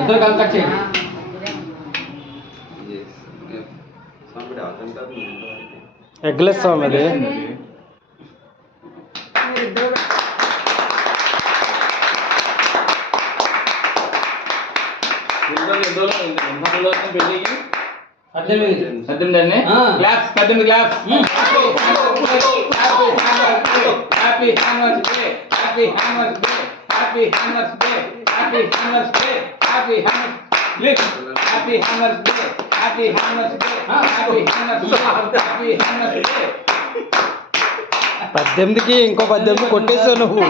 ఇద్దరు కలిసి కట్ చేయండి. ఎగ్లెస్ స్వామి అది. పద్దెనిమిది అండి. Claps 18 claps. Happy anniversary, happy anniversary, happy anniversary, happy anniversary, happy anniversary, happy anniversary, happy anniversary, happy anniversary, happy anniversary. 18కి ఇంకో 18 కొట్టేసావు నువ్వు.